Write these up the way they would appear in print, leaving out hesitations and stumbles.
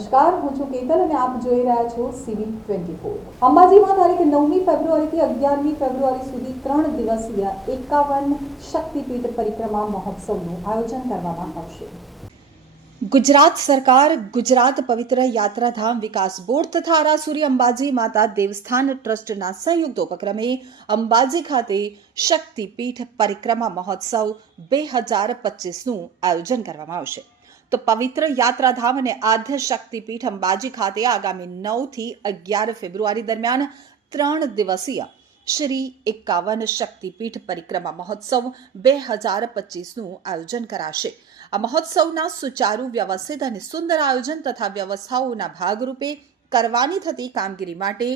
નમસ્કાર, હું છું કેતલ અને આપ જોઈ રહ્યા છો CV24। અંબાજીમાં તારીખ 9મી ફેબ્રુઆરીથી 11મી ફેબ્રુઆરી સુધી 3 દિવસીય 51 શક્તિપીઠ પરિક્રમા મહોત્સવનું આયોજન કરવામાં આવશે। ગુજરાત સરકાર, ગુજરાત પવિત્ર યાત્રાધામ વિકાસ બોર્ડ તથા આરાસુરી અંબાજી માતા દેવસ્થાન ટ્રસ્ટના સંયુક્ત ઉપક્રમે અંબાજી ખાતે શક્તિપીઠ પરિક્રમા મહોત્સવ 2025નું આયોજન કરવામાં આવશે। તો પવિત્ર યાત્રાધામ અને આદ્ય શક્તિપીઠ અંબાજી ખાતે આગામી 9 થી 11 ફેબ્રુઆરી દરમિયાન 3 દિવસીય શ્રી 51 શક્તિપીઠ પરિક્રમા મહોત્સવ 2025નું આયોજન કરાશે। આ મહોત્સવના સુચારુ, વ્યવસ્થિત અને સુંદર આયોજન તથા વ્યવસ્થાઓના ભાગરૂપે કરવાની થતી કામગીરી માટે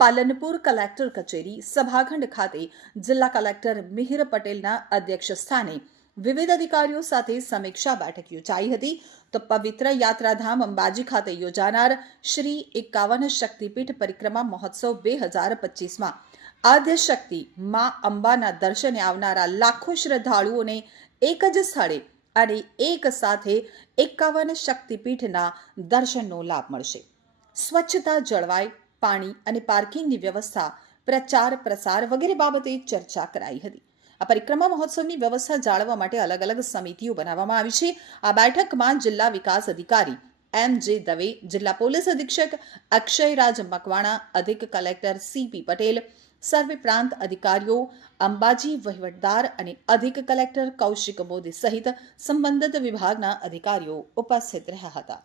પાલનપુર કલેક્ટર કચેરી સભાખંડ ખાતે જિલ્લા કલેક્ટર મિહિર પટેલના અધ્યક્ષ સ્થાને વિવિધ અધિકારીઓ સાથે સમીક્ષા બેઠક યોજાઈ હતી। તો પવિત્ર યાત્રાધામ અંબાજી ખાતે યોજાનાર શ્રી 51 શક્તિપીઠ પરિક્રમા મહોત્સવ 2025માં આદ્ય શક્તિ મા અંબાના દર્શને આવનારા લાખો શ્રદ્ધાળુઓને એક જ સ્થળે અને એક સાથે 51 શક્તિપીઠના દર્શનનો લાભ મળશે। સ્વચ્છતા જળવાય, પાણી અને પાર્કિંગની વ્યવસ્થા, પ્રચાર પ્રસાર વગેરે બાબતે ચર્ચા કરાઈ હતી। આ પરિક્રમા મહોત્સવની વ્યવસ્થા જાળવવા માટે અલગ અલગ સમિતિઓ બનાવવામાં આવી છે। આ બેઠકમાં જિલ્લા વિકાસ અધિકારી MJ દવે, જિલ્લા પોલીસ અધિક્ષક અક્ષયરાજ મકવાણા, અધિક કલેક્ટર CP પટેલ, સર્વે પ્રાંત અધિકારીઓ, અંબાજી વહીવટદાર અને અધિક કલેક્ટર કૌશિક મોદી સહિત સંબંધિત વિભાગના અધિકારીઓ ઉપસ્થિત રહ્યા હતા।